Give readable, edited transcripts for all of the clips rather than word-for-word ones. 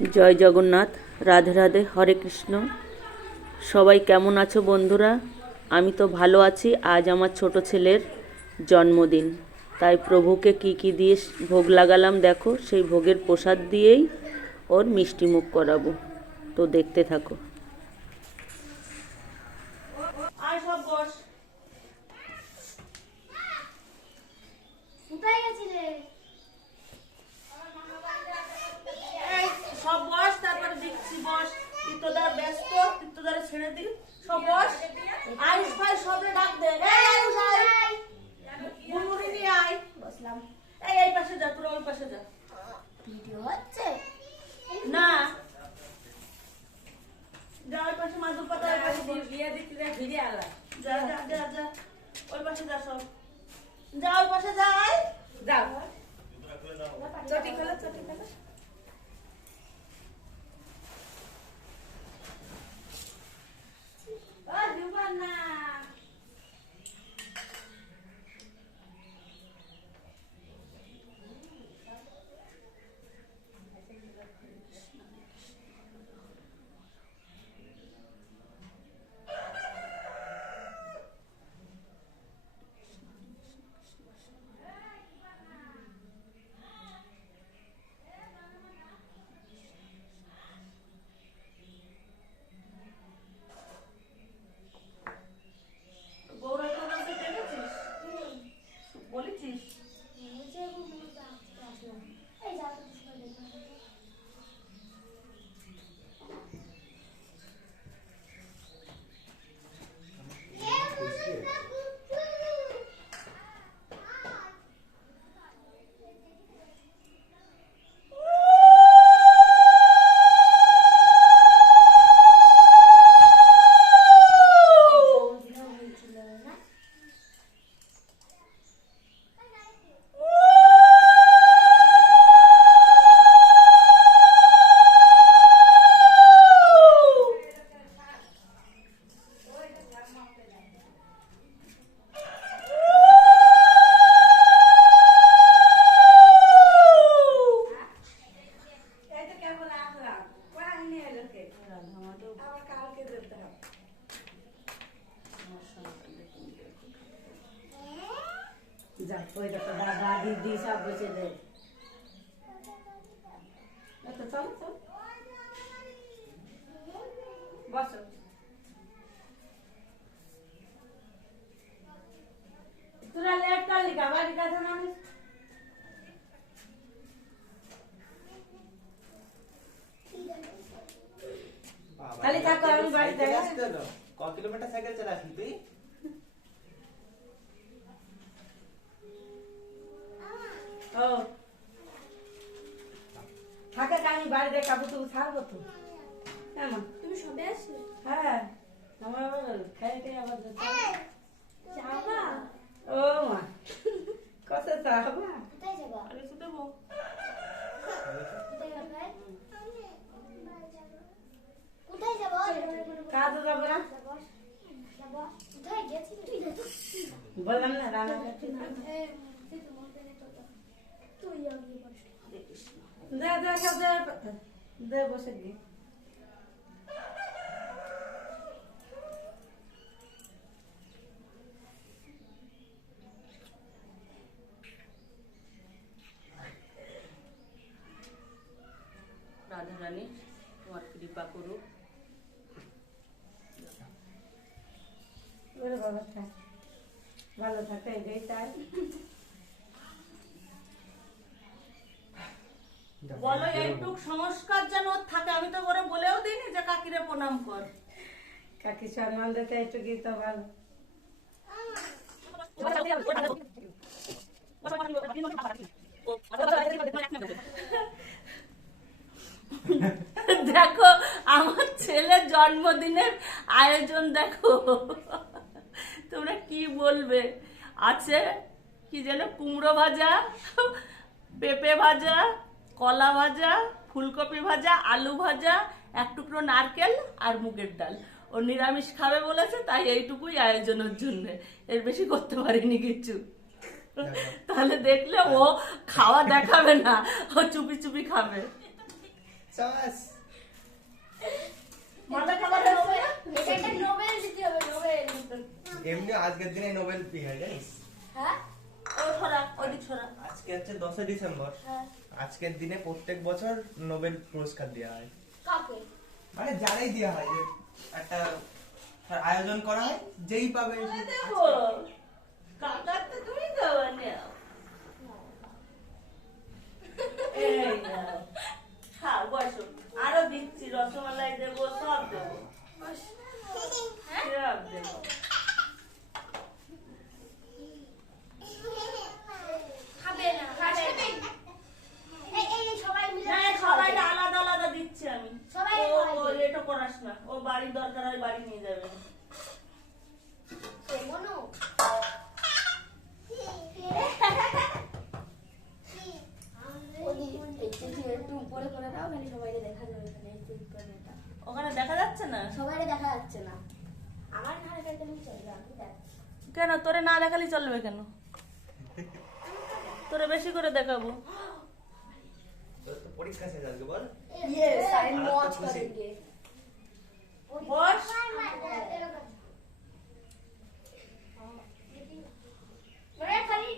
জয় জগন্নাথ, রাধে রাধে, হরে কৃষ্ণ। সবাই কেমন আছো বন্ধুরা? আমি তো ভালো আছি। আজ আমার ছোট ছেলের জন্মদিন, তাই প্রভুকে কি দিয়ে ভোগ লাগালাম দেখো। সেই ভোগের প্রসাদ দিয়েই ওর মিষ্টি মুখ করাবো, তো দেখতে থাকো। সব বস, তারপরে দিচ্ছি বস। তীর্থদার ব্যস্ত, তীর্থদারে ছেড়ে দিই। সব বস। আয়ুষ ভাই সবে ডাক দে। এই আয়ুষ আয়, বুনবুনি নিয়ে আয়। বসলাম। এই পাশে যা, তোরা ওই পাশে যা। ভিডিও হচ্ছে না, যা ওই পাশে মাদুর পাতা, ওই পাশে বিয়ে দিতে ভিড়ে আলা। যা যা যা যা, ওই পাশে যা সব। যা ওই পাশে যা, আয় যাও। চটি খেলো, চটি খেলো। বলেছিস? ওই দেখো দাদা দিদি সব বসে দেয়। চল চল বসো। তোরা লেট করলি কা? বাড়ির কাছে মানুষ খালি থাকো, আমি বাড়িতে গেছি। ক কিলোমিটার সাইকেল চালাসনি তুই? ও থাকে, আমি বাড়িতে কাবু তো ছাড়বো তো। কেমন তুমি সবে আসলে হ্যাঁ, আমার আবার খাইতে আবার যাবা? ও মা কত চাবা? কোথায় যাবা? আমি তো দেবো। কোথায় যাবা? কোথায় যাবা? কাজে যাবো না, যাবা? কোথায় গেছিলি তুই? বললাম না রান্না করছি না। তুই আগে বস। দে দে সব দে, দে বসে দি। রাধা রানী তোমার কৃপা করুক। ওরে বাবা থাক, ভালো থাকে, এটাই চাই। বলো এইটুক সংস্কার যেন ওর থাকে। আমি তো করে বলেও দিইনি যে কাকিরে প্রণাম কর। কাকি সম্মান দিতে একটু গীত ভালো। দেখো আমার ছেলের জন্মদিনের আয়োজন দেখো, তোমরা কি বলবে। আছে কি যেন কুমড়ো ভাজা, পেঁপে ভাজা, কলা ভাজা, ফুলকপি ভাজা, আলু ভাজা, এক টুকরো নারকেল আর মুগের ডাল। ও নিরামিষ খাবে বলেছে, তাই এইটুকুই আয়োজনের জন্য, এর বেশি করতে পারিনি কিছু। তাহলে দেখলে ও খাওয়া দেখাবে না, ও চুপি চুপি খাবে। চাস মাথা খাবার হবে না? এটা একটা নোবেল দিতে হবে, নোবেল। এমনি আজকের দিনে নোবেল পেয়ে জানিস হ্যাঁ? ও ছড়া, ওদিক ছড়া। আজকে হচ্ছে 10 ডিসেম্বর হ্যাঁ। আজকের দিনে প্রত্যেক বছর নোবেল পুরস্কার দেওয়া হয় কাকে? মানে যারাই দেওয়া হয় যে একটা আয়োজন করা হয় যেই পাবে ওই দেখো, কাকার তো তুমি দেওয়া নেও। এই নাও। খাও, বসো। আরো দিচ্ছি, রসমালাই দেবো, সব দেবো। সব দেবো। খাবে না, খাবে না। এই সবাই মিলে না, সবাইটা আলাদা আলাদা দিচ্ছি আমি। সবাই ও সবাই লেটও করাস না, ও বাড়ির দরকার হয় বাড়ি নিয়ে যাবে। মনু। একটু উপরে করে দাও, মানে সবাইকে দেখা যাবে। ওখানে দেখা যাচ্ছে না? সবাইকে দেখা যাচ্ছে না। আমার ঘরে কাছে আমি চলে যাবো, দেখ। কেন তোরে না দেখালি চলবে কেন? তোরে বেশি করে দেখাবো। তোর তো পরীক্ষা শেষ আজকে বল Yes, I আর watch তো খুশি। करेंगे। বস। মানে খালি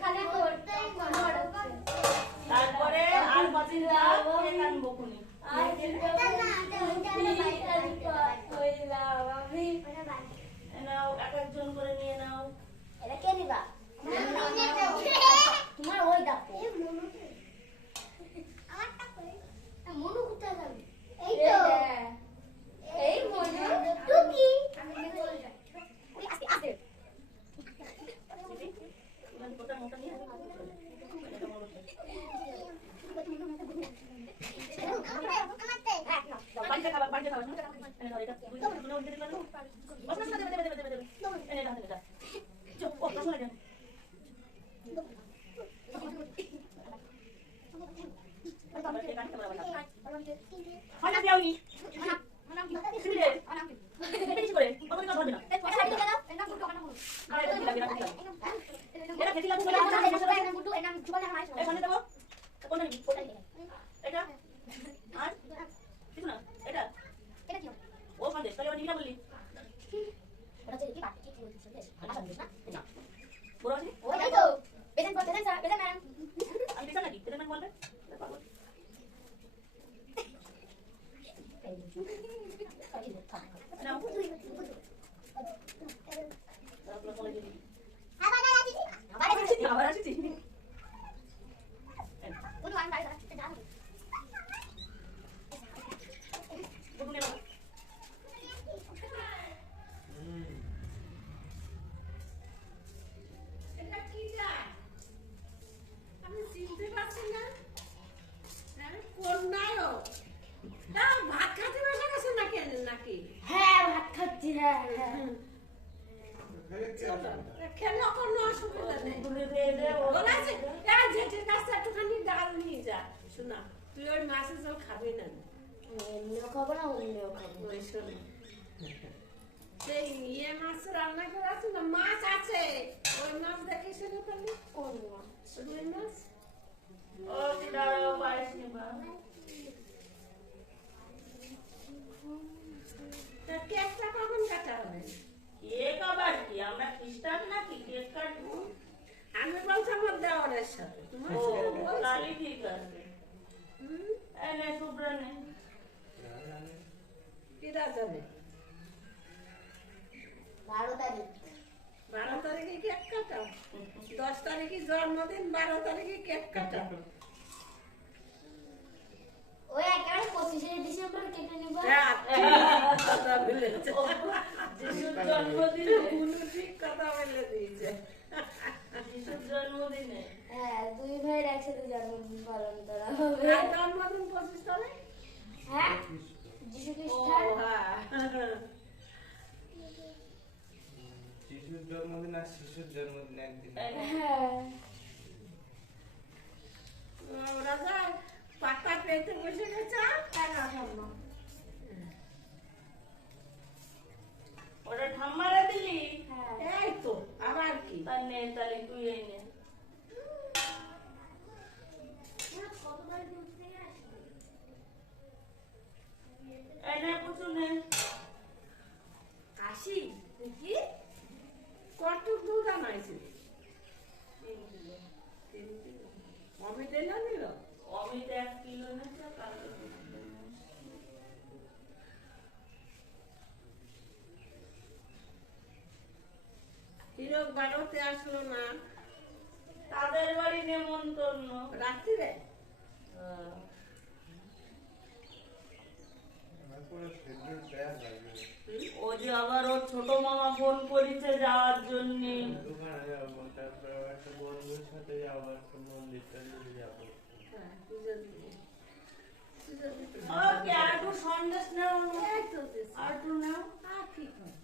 খালি করতেই মনে হচ্ছে। তারপরে আর কদিন দাও, কেক আনবো খুনি। আর এটা না, আমি এ নাও, এক একজন করে নিয়ে নাও। এটা কে নিবা? তোমার ওই দেখো। মনু কোথায় যাবে? এই তো। এই মনু। টুকি। আস্তে আস্তে। ওটা মোটা নিয়ে আসো। এটা বড় ছে। বাড়িতে খাবার, বাড়িতে খাবার। এনে দাও, এটা দুই দুটো ওদিকে দিলে না? বস না, দেবে, দেবে, দেবে, দেবে। এনে দাও, এনে দাও। চুপ, ও রসমালাই দেন। হয়না দেওনি। ছিঁড়ে। এটা কিছু করে, কতদিন ধরবে না। আর এটা দিলাম, এটা দিলাম। এটা খেয়েছিলাম তুমি, এখানে দেবো। কোনটা নিবি? এটা? আর? কিছু না? এটা? ও সন্দেশ, তাহলে এবার নিবি না বললি? না। বড় আছে? আমি দিতাম নাকি? দিতাম নাকি বলবে? পাগল। নাও। তারপরে চলে গেলি। আবার আসিছি। বলুন এবার। আমি চিনতে পারছি না। হ্যাঁ, কোন নায়ক? হ্যাঁ, ভাত খাতে বসে গেছে নাকি? হ্যাঁ, ভাত খাচ্ছি, হ্যাঁ, হ্যাঁ। খেলে কোনো অসুবিধা নেই। দুধে দিয়ে দে, ও- বলেছে, এই জেঠির কাছে একটুখানি ডাল নিয়ে যা। শোনা, তুই ওই মাছের ঝোল খাবি না। এমনিও খাবো না, অমনিও খাবো। ওই শোনে। সেই মাছ রান্না করে আছে না, মাছ আছে। ওই মাছ দেখে শুনে পেলি? কোন মাছ? রুই মাছ। ও কি দাঁড়াও, পায়েস নিবা। তা কেকটা কখন কাটা হবে? কেক আবার কি? আমরা খ্রিস্টান নাকি কেক কাটবো? আমি বলছি আমার দেওয়ারের সাথে। তোমার ও, ছেলে বলছে। তাহলে ঠিক আছে। হুম, এই নে, শুভ্রা নে। কিরা যাবে? 12 তারিখ। 12 তারিখে কেক কাটাও। 10 তারিখে জন্মদিন, 12 তারিখে কেক কাটাও। ওই একেবারে 25 ডিসেম্বর কেটে নিবো। কথা বলেছে। ও, যিশুর জন্মদিনে। উনি ঠিক কথা বলে দিয়েছে। যিশুর জন্মদিনে। হ্যাঁ, দুই ভাইয়ের একসাথে জন্মদিন পালন করা হবে। আর জন্মদিন 25 তারিখ? হ্যাঁ, যিশু ও, খ্রিস্টান। হ্যাঁ। শিশুর জন্মদিন আর শিশুর জন্মদিন একদিন হ্যাঁ। ওরা যায়, পাতা পেতে বসে গেছে। ওটা ঠাম্মারা দিলি? হ্যাঁ। এই তো, আবার কি? তাই নে, তাহলে তুই এই নে। তেলও নিল। অমিত 1 কিলো নেছে, কালকে 2 কিলো নেছে। হিরক বাড়তে আসলো না তাদের বাড়ি নেমন্তন্ন। রাত্রিরে। ও যে আবার ওর ছোট মামা ফোন করেছে যাওয়ার জন্য। হ্যাঁ, পুজো দিবো। পুজো দিতে ওকে আর একটু সন্দেশ নাও, এই তো দিছি। আর একটু নাও। ঠিক আছে।